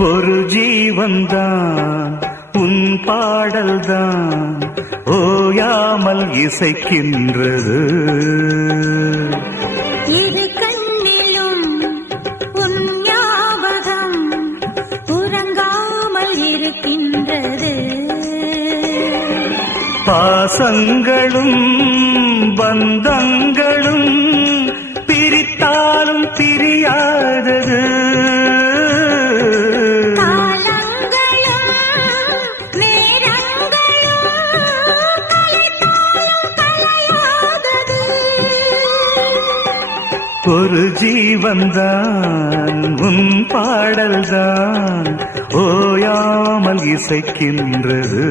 ஒரு ஜீவன்தான் உன் பாடல்தான் ஓயாமல் இசைக்கின்றது. இரு கண்ணிலும் உன் ஞாபகம் உறங்காமல் இருக்கின்றது. பாசங்களும் பந்தங்களும் பிரித்தாலும் பிரியாதது. ஒரு ஜீவன்தான் உன் பாடல்தான் ஓயாமல் இசைக்கின்றது.